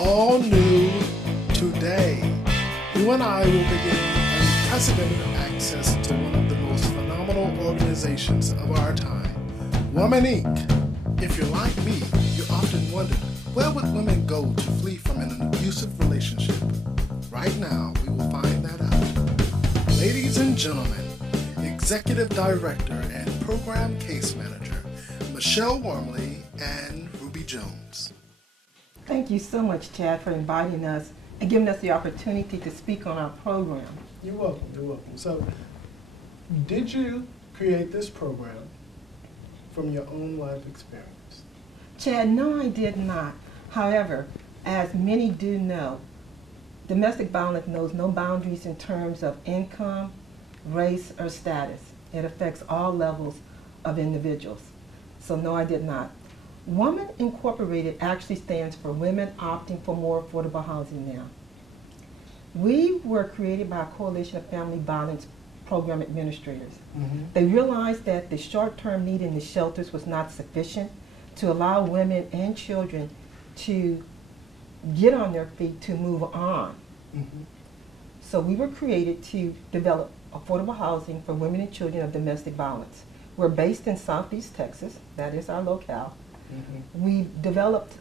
all new today. You and I will begin unprecedented access to one of the most phenomenal organizations of our time, Woman Inc. If you're like me, you often wondered, where would women go to flee from an abusive relationship? Right now, we will find that out. Ladies and gentlemen, Executive Director and Program Case Manager, Michelle Wormley and Ruby Jones. Thank you so much, Chad, for inviting us and giving us the opportunity to speak on our program. You're welcome, you're welcome. So, did you create this program from your own life experience? Chad, no, I did not. However, as many do know, domestic violence knows no boundaries in terms of income, race, or status. It affects all levels of individuals. So no, I did not. Woman Incorporated actually stands for Women Opting for More Affordable Housing Now. We were created by a coalition of family violence program administrators. They realized that the short-term need in the shelters was not sufficient to allow women and children to get on their feet to move on. So we were created to develop affordable housing for women and children of domestic violence. We're based in Southeast Texas. That is our locale. We developed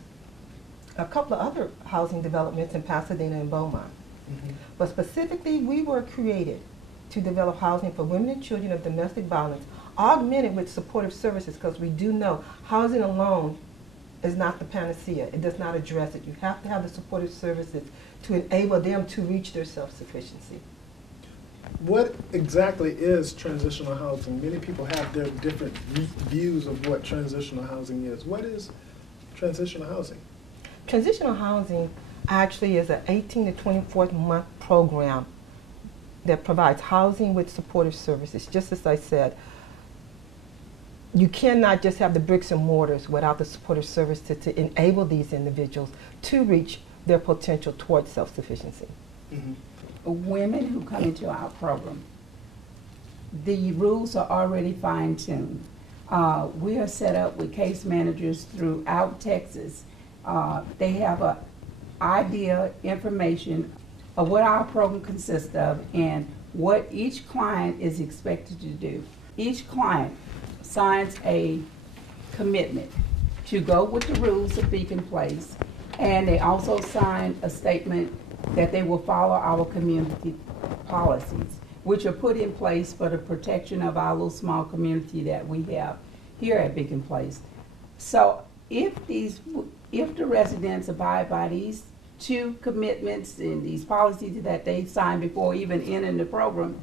a couple of other housing developments in Pasadena and Beaumont. But specifically, we were created to develop housing for women and children of domestic violence, augmented with supportive services, because we do know housing alone is not the panacea. It does not address it. You have to have the supportive services to enable them to reach their self-sufficiency. What exactly is transitional housing? Many people have their different views of what transitional housing is. What is transitional housing? Transitional housing actually is an 18 to 24 month program that provides housing with supportive services. Just as I said, you cannot just have the bricks and mortars without the supportive services to enable these individuals to reach their potential towards self-sufficiency. Women who come into our program, the rules are already fine-tuned. We are set up with case managers throughout Texas. They have an idea, information of what our program consists of and what each client is expected to do. Each client signs a commitment to go with the rules of Beacon Place, and they also sign a statement that they will follow our community policies, which are put in place for the protection of our little small community that we have here at Beacon Place. So if the residents abide by these two commitments and these policies that they sign before even entering the program,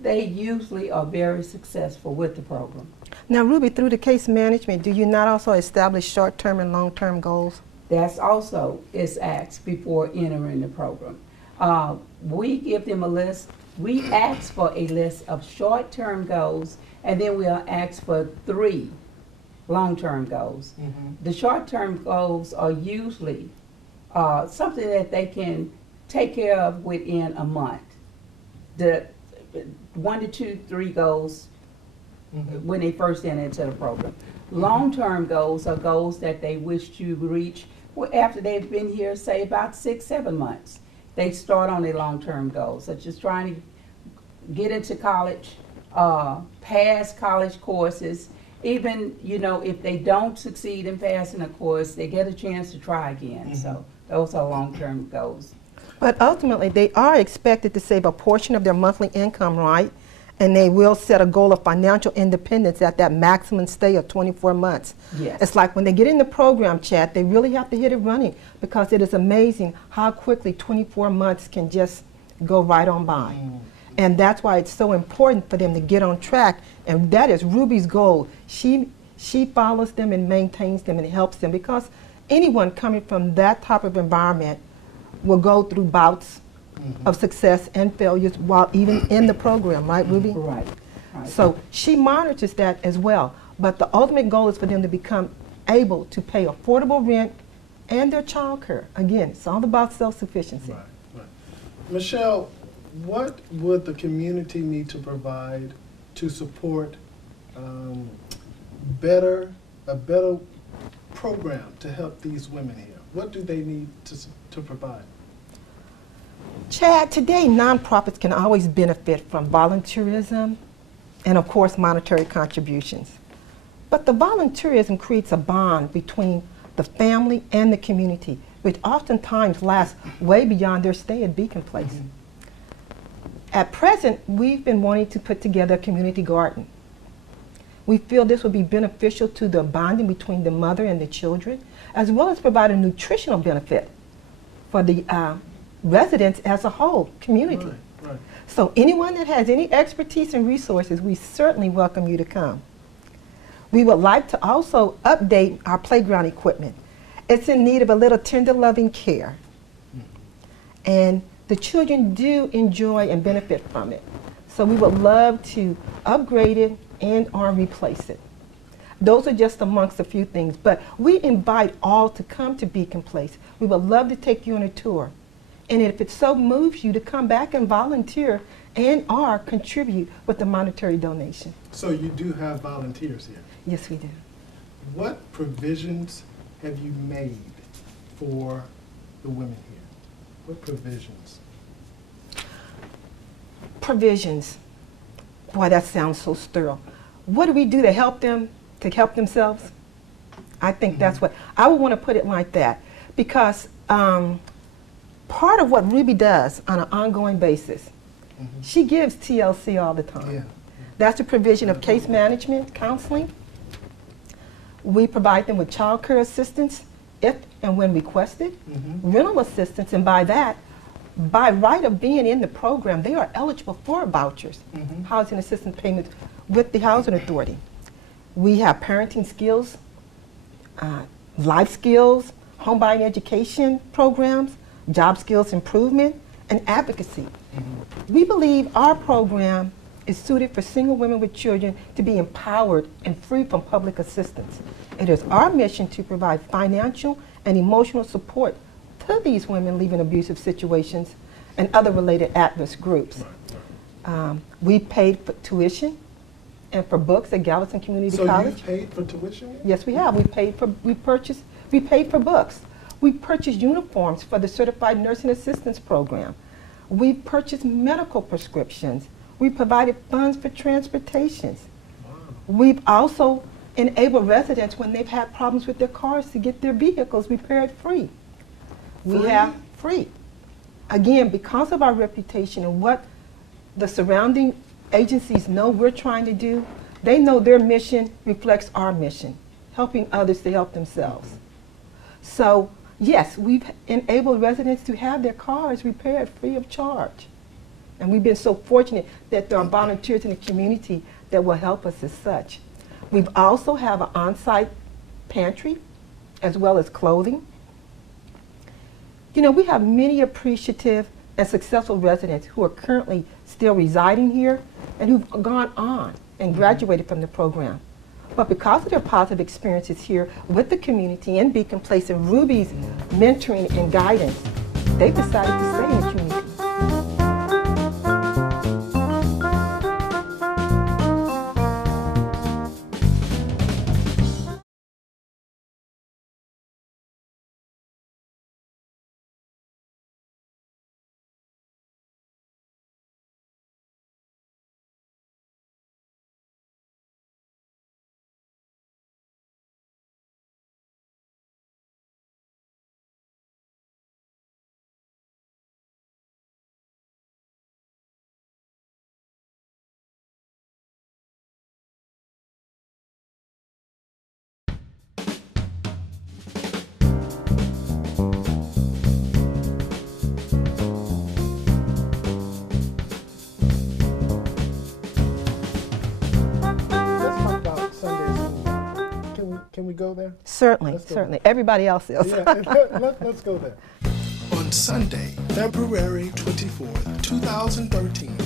they usually are very successful with the program. Now, Ruby, through the case management, do you not also establish short-term and long-term goals? That's also is asked before entering the program. We give them a list. We ask for a list of short-term goals, and then we'll ask for 3 long-term goals. The short-term goals are usually something that they can take care of within a month. The 1 to 2, 3 goals when they first enter into the program. Long-term goals are goals that they wish to reach after they've been here, say about 6, 7 months. They start on their long-term goals, such as trying to get into college, pass college courses. Even, you know, if they don't succeed in passing a course, they get a chance to try again. So those are long-term goals. But ultimately, they are expected to save a portion of their monthly income, right? And they will set a goal of financial independence at that maximum stay of 24 months. Yes. It's like when they get in the program, Chad, they really have to hit it running, because it is amazing how quickly 24 months can just go right on by. And that's why it's so important for them to get on track. And that is Ruby's goal. She follows them and maintains them and helps them, because anyone coming from that type of environment will go through bouts of success and failures while even in the program, right, Ruby? Right. So she monitors that as well. But the ultimate goal is for them to become able to pay affordable rent and their child care. Again, it's all about self-sufficiency. Right. Michelle, what would the community need to provide to support a better program to help these women here? What do they need to provide? Chad, today nonprofits can always benefit from volunteerism and, of course, monetary contributions. But the volunteerism creates a bond between the family and the community, which oftentimes lasts way beyond their stay at Beacon Place. Mm-hmm. At present, we've been wanting to put together a community garden. We feel this would be beneficial to the bonding between the mother and the children, as well as provide a nutritional benefit for the residents as a whole, community. Right, right. So anyone that has any expertise and resources, we certainly welcome you to come. We would like to also update our playground equipment. It's in need of a little tender loving care. And the children do enjoy and benefit from it. So we would love to upgrade it and or replace it. Those are just amongst a few things, but we invite all to come to Beacon Place. We would love to take you on a tour. And if it so moves you to come back and volunteer and or contribute with a monetary donation. So you do have volunteers here? Yes, we do. What provisions have you made for the women here? What provisions? Provisions. Boy, that sounds so sterile. What do we do to help them, to help themselves? I think that's what, I would want to put it like that. Because part of what Ruby does on an ongoing basis, she gives TLC all the time. Yeah. That's the provision of case management, counseling. We provide them with child care assistance if and when requested, rental assistance, and by that, by right of being in the program, they are eligible for vouchers, housing assistance payments with the Housing Authority. We have parenting skills, life skills, home buying education programs, job skills improvement, and advocacy. We believe our program is suited for single women with children to be empowered and free from public assistance. It is our mission to provide financial and emotional support to these women leaving abusive situations and other related at-risk groups. We paid for tuition and for books at Galveston Community College. So you paid for tuition? Yes, we have. We paid for books. We purchased uniforms for the Certified Nursing Assistance Program. We purchased medical prescriptions. We provided funds for transportations. Wow. We've also enabled residents when they've had problems with their cars to get their vehicles repaired free. We have free. Again, because of our reputation and what the surrounding agencies know we're trying to do, they know their mission reflects our mission, helping others to help themselves. So, yes, we've enabled residents to have their cars repaired free of charge. And we've been so fortunate that there are volunteers in the community that will help us as such. We've also have an on-site pantry as well as clothing. You know, we have many appreciative and successful residents who are currently still residing here and who've gone on and graduated from the program. But because of their positive experiences here with the community in Beacon Place and Ruby's mentoring and guidance, they've decided to stay in the community. Can we go there? Certainly, certainly. Everybody else is. Yeah, let's go there. On Sunday, February 24th, 2013,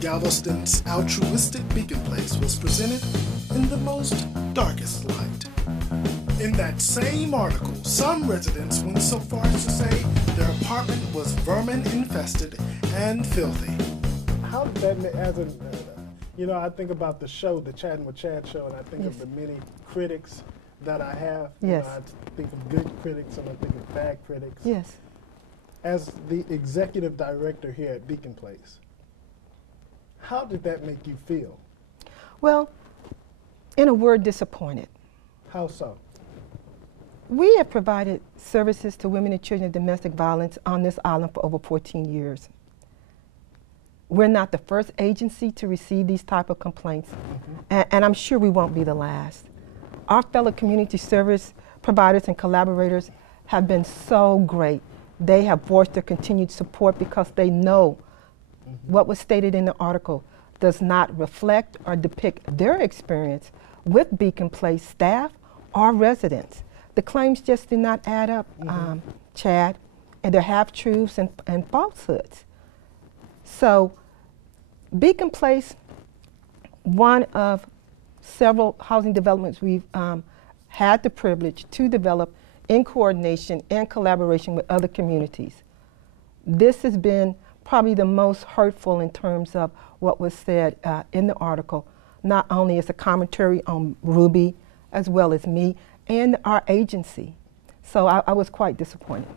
Galveston's altruistic Beacon Place was presented in the most darkest light. In that same article, some residents went so far as to say their apartment was vermin infested and filthy. How did that, as a, you know, I think about the show, the Chattin with Chad show, and I think of the many critics that I have. Yes. I think of good critics and I think of bad critics. Yes. As the executive director here at Beacon Place, how did that make you feel? Well, in a word, disappointed. How so? We have provided services to women and children of domestic violence on this island for over 14 years. We're not the first agency to receive these type of complaints, and I'm sure we won't be the last. Our fellow community service providers and collaborators have been so great. They have voiced their continued support because they know what was stated in the article does not reflect or depict their experience with Beacon Place staff or residents. The claims just do not add up, Chad, and they're half-truths and falsehoods. So Beacon Place, one of several housing developments we've had the privilege to develop in coordination and collaboration with other communities. This has been probably the most hurtful in terms of what was said in the article, not only as a commentary on Ruby, as well as me and our agency. So I was quite disappointed.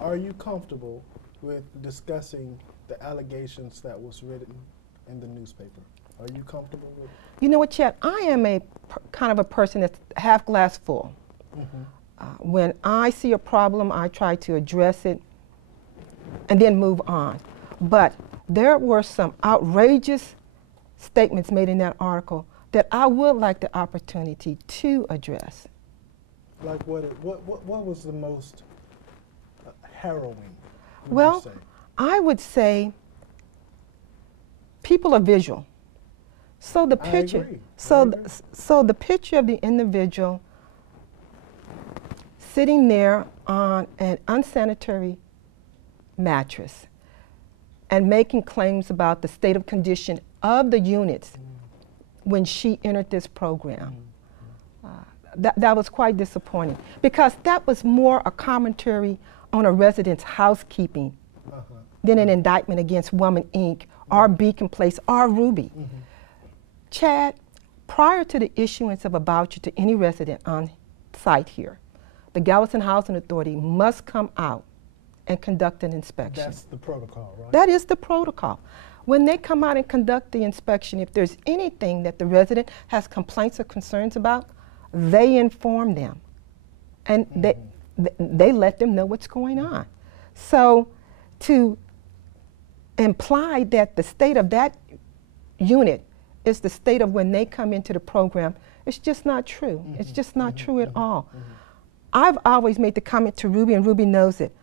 Are you comfortable with discussing the allegations that was written in the newspaper? Are you comfortable with it? You know what, Chet? I am a kind of a person that's half glass full. When I see a problem, I try to address it and then move on. But there were some outrageous statements made in that article that I would like the opportunity to address. Like what was the most harrowing, Well, you say? I would say people are visual. So the picture, agree. so the picture of the individual sitting there on an unsanitary mattress and making claims about the state of condition of the units when she entered this program. That was quite disappointing because that was more a commentary on a resident's housekeeping than an indictment against Woman Inc. or Beacon Place or Ruby. Chad, prior to the issuance of a voucher to any resident on site here, the Galveston Housing Authority must come out and conduct an inspection. That's the protocol, right? That is the protocol. When they come out and conduct the inspection, if there's anything that the resident has complaints or concerns about, they inform them. And they let them know what's going on. So to imply that the state of that unit is the state of when they come into the program, it's just not true. It's just not true at all. I've always made the comment to Ruby, and Ruby knows it.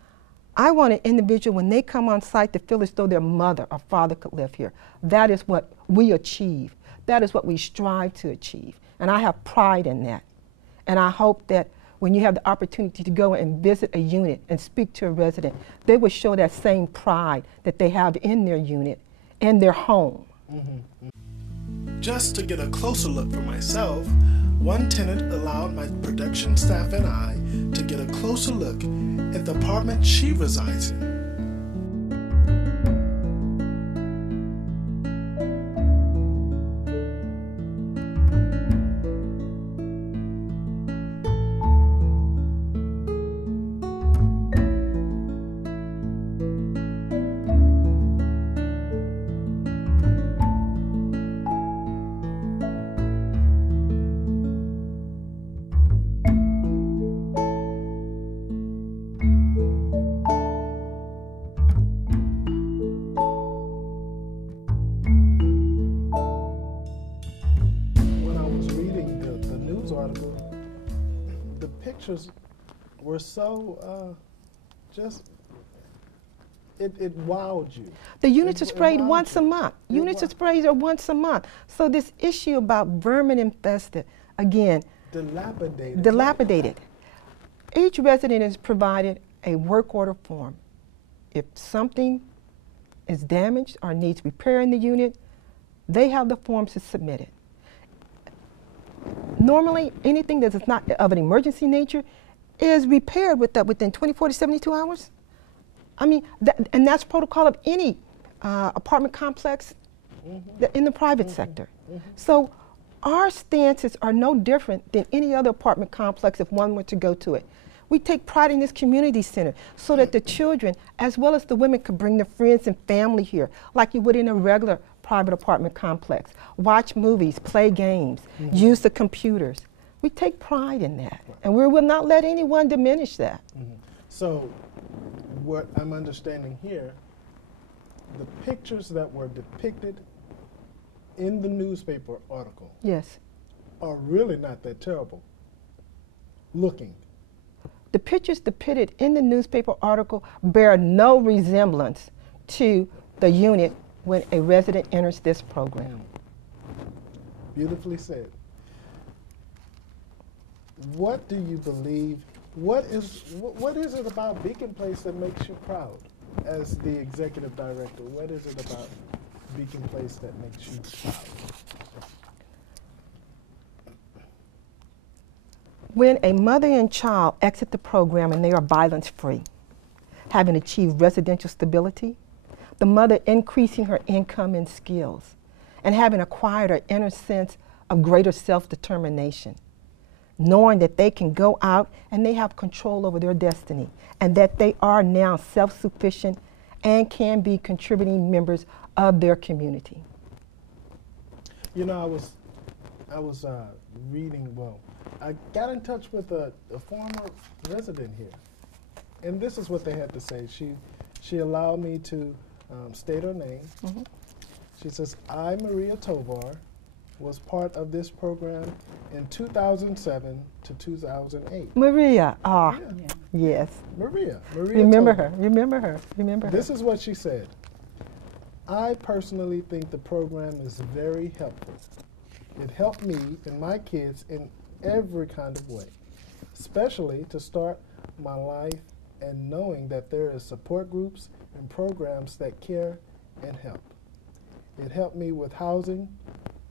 I want an individual, when they come on site, to feel as though their mother or father could live here. That is what we achieve. That is what we strive to achieve. And I have pride in that. And I hope that when you have the opportunity to go and visit a unit and speak to a resident, they will show that same pride that they have in their unit, in their home. Just to get a closer look for myself, one tenant allowed my production staff and I to get a closer look at the apartment she resides in. Pictures were so it wowed you. The units are sprayed once a month. Units are sprayed once a month. So this issue about vermin infested, again, dilapidated. Each resident is provided a work order form. If something is damaged or needs repair in the unit, they have the forms to submit it. Normally, anything that is not of an emergency nature is repaired within 24 to 72 hours. I mean, and that's protocol of any apartment complex in the private sector. So our stances are no different than any other apartment complex if one were to go to it. We take pride in this community center so that the children, as well as the women, could bring their friends and family here, like you would in a regular private apartment complex. Watch movies, play games, use the computers. We take pride in that, and we will not let anyone diminish that. So, what I'm understanding here, the pictures that were depicted in the newspaper article Yes. are really not that terrible looking. The pictures depicted in the newspaper article bear no resemblance to the unit when a resident enters this program. Beautifully said. What do you believe, what is it about Beacon Place that makes you proud as the executive director? What is it about Beacon Place that makes you proud? When a mother and child exit the program and they are violence-free, having achieved residential stability, the mother increasing her income and skills, and having acquired an inner sense of greater self-determination, knowing that they can go out and they have control over their destiny, and that they are now self-sufficient and can be contributing members of their community. You know, I was reading, I got in touch with a former resident here, and this is what they had to say. She allowed me to state her name. She says, I, Maria Tovar, was part of this program in 2007 to 2008. Maria, Yeah. yes. Maria Remember Tovar. her, remember her, remember her. This is what she said. I personally think the program is very helpful. It helped me and my kids in every kind of way, especially to start my life and knowing that there is support groups and programs that care and help. It helped me with housing,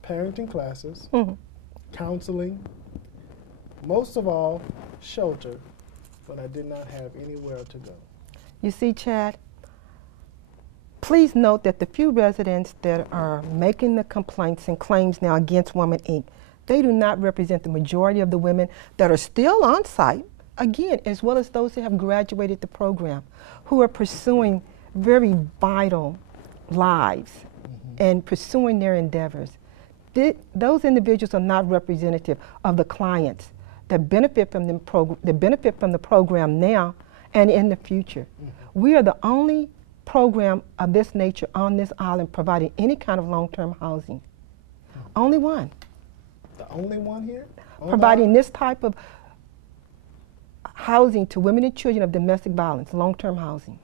parenting classes, counseling, most of all, shelter, when I did not have anywhere to go. You see, Chad, please note that the few residents that are making the complaints and claims now against Women Inc., they do not represent the majority of the women that are still on site, again, as well as those that have graduated the program, who are pursuing very vital lives and pursuing their endeavors. Those individuals are not representative of the clients that benefit from the program now and in the future. We are the only program of this nature on this island providing any kind of long-term housing. Only one. The only one here? Providing this type of housing to women and children of domestic violence, long-term housing.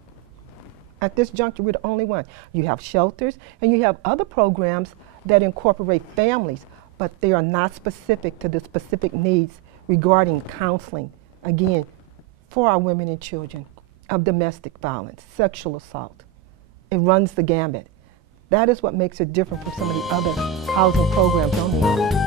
At this juncture, we're the only one. You have shelters and you have other programs that incorporate families, but they are not specific to the specific needs regarding counseling, again, for our women and children of domestic violence, sexual assault. It runs the gambit. That is what makes it different from some of the other housing programs on the island.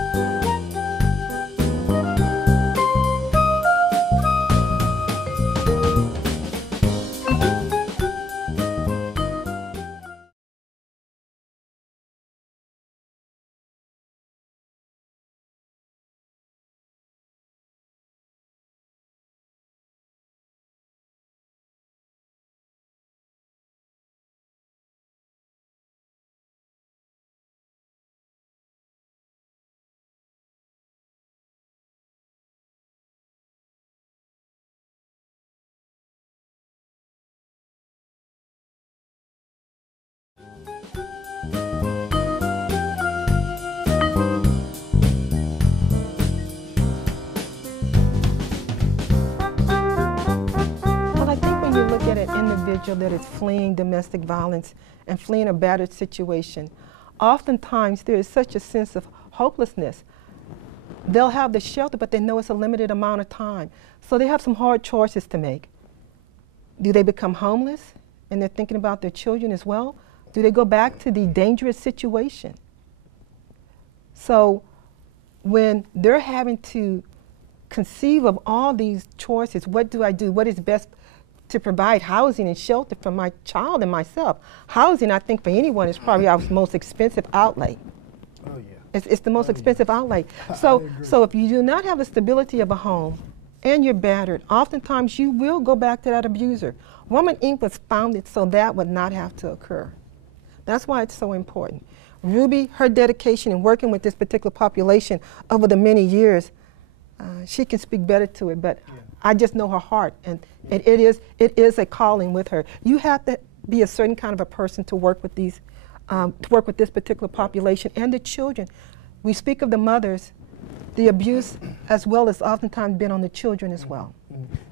Individual that is fleeing domestic violence and fleeing a battered situation, oftentimes there is such a sense of hopelessness. They'll have the shelter, but they know it's a limited amount of time. So they have some hard choices to make. Do they become homeless and they're thinking about their children as well? Do they go back to the dangerous situation? So when they're having to conceive of all these choices, what do I do? What is best to provide housing and shelter for my child and myself? Housing, I think, for anyone is probably our most expensive outlay. Oh, yeah. It's the most expensive outlay. I So, agree. so if you do not have the stability of a home and you're battered, oftentimes you will go back to that abuser. Woman Inc. was founded so that would not have to occur. That's why it's so important. Ruby, her dedication in working with this particular population over the many years, she can speak better to it, but I just know her heart, and it is a calling with her. You have to be a certain kind of a person to work with these, to work with this particular population and the children. We speak of the mothers, the abuse as well as oftentimes been on the children as well.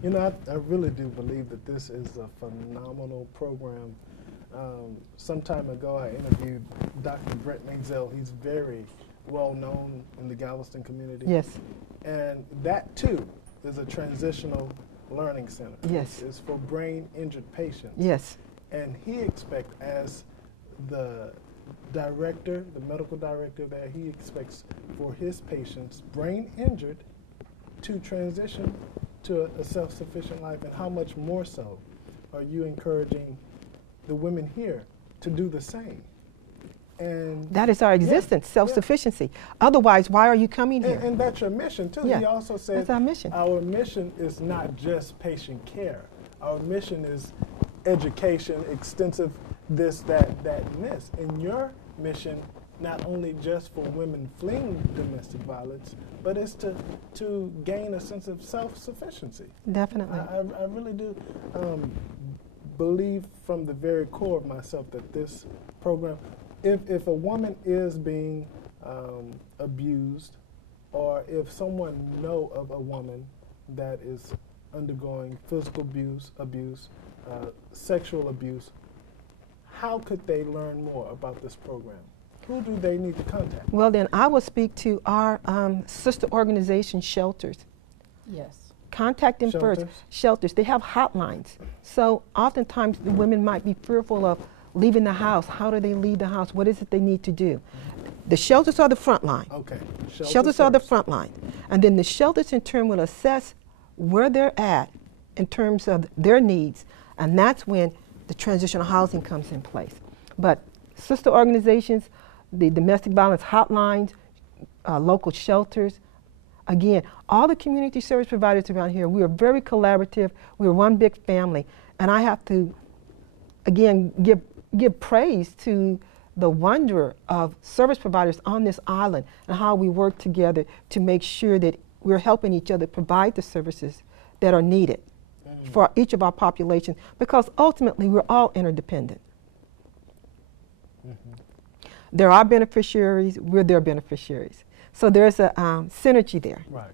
You know, I really do believe that this is a phenomenal program. Some time ago, I interviewed Dr. Brett Mazel. He's very well known in the Galveston community. Yes. And that too is a transitional learning center. Yes. It's for brain injured patients. Yes. And he expects, as the director, the medical director there, he expects for his patients, brain injured, to transition to a self-sufficient life. And how much more so are you encouraging the women here to do the same? And that is our existence, self-sufficiency. Otherwise, why are you coming here? And that's your mission too. Yeah, He also said that's our mission. Our mission is not just patient care. Our mission is education, extensive this, that, and this. And your mission, not only just for women fleeing domestic violence, but is to gain a sense of self-sufficiency. Definitely. I really do believe from the very core of myself that this program, if a woman is being abused, or if someone know of a woman that is undergoing physical abuse, sexual abuse, how could they learn more about this program? Who do they need to contact? Well, then I will speak to our sister organization, shelters. Yes. Contact them Shelters? first. Shelters. They have hotlines. So oftentimes the women might be fearful of leaving the house. How do they leave the house? What is it they need to do? The shelters are the front line. Okay. Shelters are the front line. And then the shelters in turn will assess where they're at in terms of their needs. And that's when the transitional housing comes in place. But sister organizations, the domestic violence hotlines, local shelters, again, all the community service providers around here, we are very collaborative. We are one big family. And I have to, again, give praise to the wonder of service providers on this island and how we work together to make sure that we're helping each other provide the services that are needed for each of our populations, because ultimately we're all interdependent. They're our beneficiaries, we're their beneficiaries. So there's a synergy there. Right.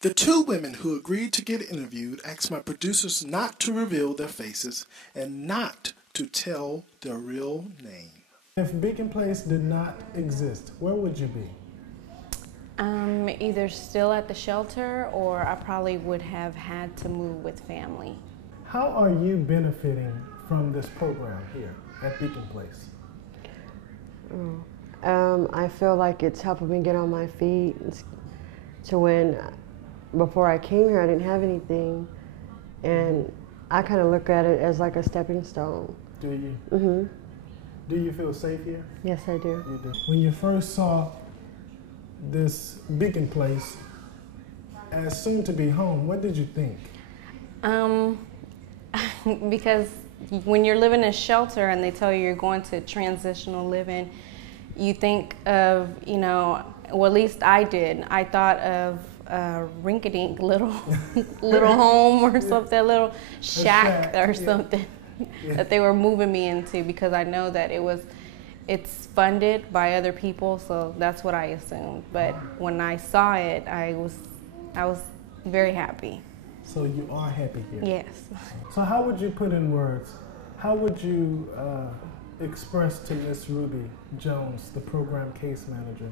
The two women who agreed to get interviewed asked my producers not to reveal their faces and not to tell their real name. If Beacon Place did not exist, where would you be? Either still at the shelter, or I probably would have had to move with family. How are you benefiting from this program here at Beacon Place? I feel like it's helping me get on my feet to when, before I came here, I didn't have anything. And I kind of look at it as like a stepping stone. Do you? Mm-hmm. Do you feel safe here? Yes, I do. You do. When you first saw this Beacon Place as soon to be home, what did you think? Because when you're living in a shelter and they tell you you're going to transitional living, you think of, well, at least I did. I thought of a rinky-dink little home or something, a little shack or something that they were moving me into, because I know that it's funded by other people, so that's what I assumed. But when I saw it, I was very happy. So you are happy here? Yes. So how would you put in words, how would you express to Miss Ruby Jones, the program case manager,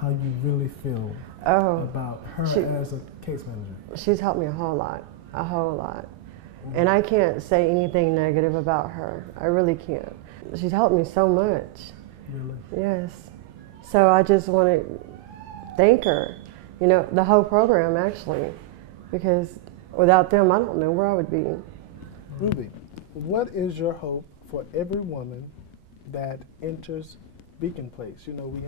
how you really feel about her as a case manager? She's helped me a whole lot. And I can't say anything negative about her. I really can't. She's helped me so much. Really? Yes. So I just want to thank her, the whole program actually, because without them, I don't know where I would be. Ruby, what is your hope for every woman that enters Beacon Place? You know, we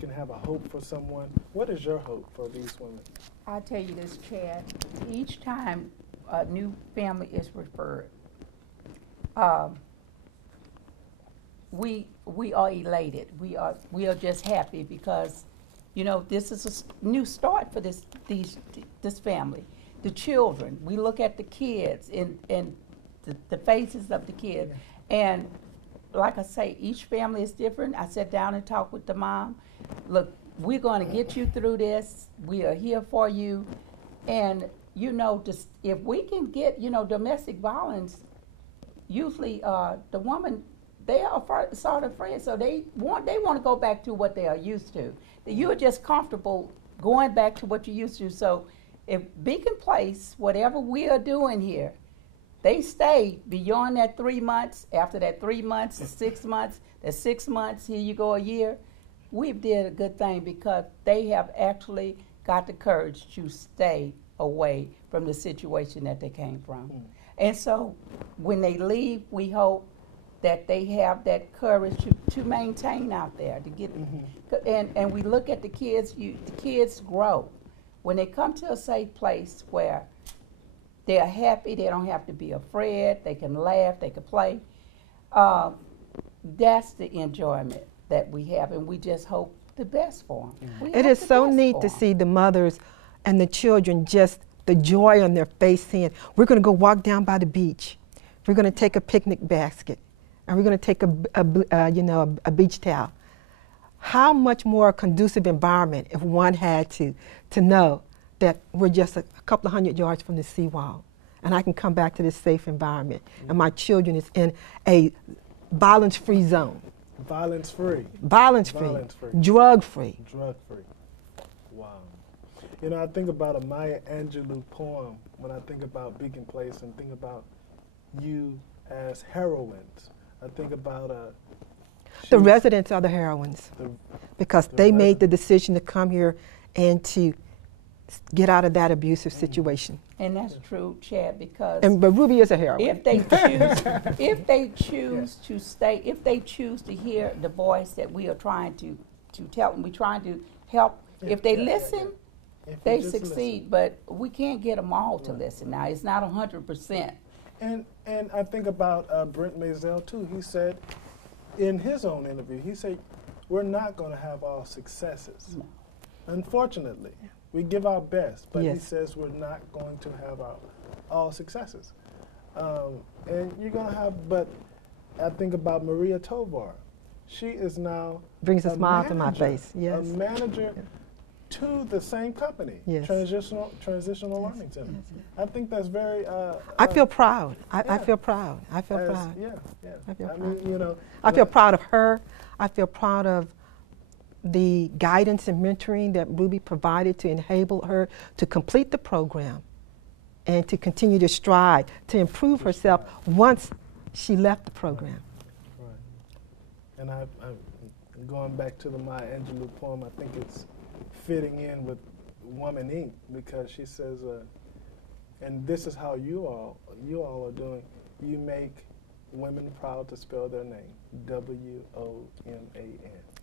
can have a hope for someone. What is your hope for these women? I'll tell you this, Chad. Each time a new family is referred, we are elated. We are just happy because, you know, this is a new start for this family. The children, we look at the kids and the faces of the kids, and like I say, each family is different. I sat down and talked with the mom. Look, we're going to get you through this. We are here for you, and you know, just if we can get, you know, domestic violence, usually the woman, they are sort of afraid, so they want to go back to what they are used to. You're just comfortable going back to what you're used to. So if Beacon Place, whatever we are doing here, they stay beyond that 3 months. After that 3 months, 6 months, that 6 months, here you go a year. We did a good thing because they have actually got the courage to stay away from the situation that they came from. And so when they leave, we hope that they have that courage to maintain out there, to get, and we look at the kids, the kids grow. When they come to a safe place where they're happy, they don't have to be afraid, they can laugh, they can play, that's the enjoyment that we have, and we just hope the best for them. It is so neat to see the mothers and the children, just the joy on their face, saying, we're going to go walk down by the beach. We're going to take a picnic basket, and we're going to take a beach towel. How much more conducive environment if one had to know that we're just a couple of 100 yards from the seawall, and I can come back to this safe environment, and my children is in a violence-free zone. Violence-free. Violence-free. Violence-free. Drug-free. Drug-free. Wow. You know, I think about a Maya Angelou poem when I think about Beacon Place and think about you as heroines. I think about the residents are the heroines because they made the decision to come here and to get out of that abusive situation. And that's true, Chad, because but Ruby is a heroine. If they choose to stay, if they choose to hear the voice that we are trying to tell them, we're trying to help. If they listen, they succeed. But we can't get them all to listen. Now it's not 100%. And I think about Brent Maisel too. He said in his own interview, he said, we're not going to have all successes. No. Unfortunately, we give our best, but he says we're not going to have all successes. And you're going to have, but I think about Maria Tovar. She is now brings a smile to my face. Yes. A manager to the same company, Transitional Learning Center. I think that's very. I feel proud. I feel proud. I feel proud. Yeah. I feel proud. mean, you know. I feel proud of her. I feel proud of the guidance and mentoring that Ruby provided to enable her to complete the program and to continue to strive to improve herself once she left the program. Right. And I'm going back to the Maya Angelou poem, I think it's fitting in with Woman Inc. because she says, and this is how you all are doing, you make women proud to spell their name, WOMAN.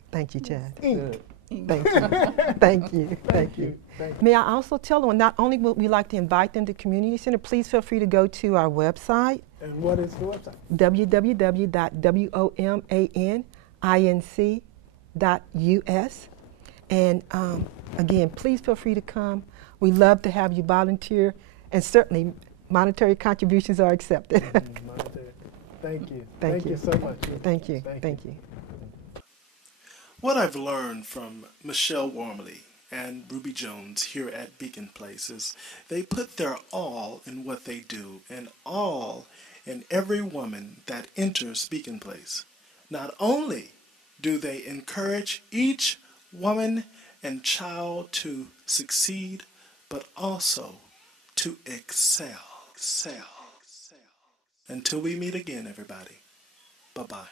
Thank you, Chad. Inc. Thank you. Thank you. Thank you. May I also tell them, not only would we like to invite them to Community Center, please feel free to go to our website. And what is the website? www.womaninc.us. And again, please feel free to come. We love to have you volunteer, and certainly monetary contributions are accepted. Thank you. Thank you so much. Thank you. Thank you. What I've learned from Michelle Wormley and Ruby Jones here at Beacon Place is they put their all in what they do and all in every woman that enters Beacon Place. Not only do they encourage each woman and child to succeed, but also to excel. Until we meet again, everybody. Bye-bye.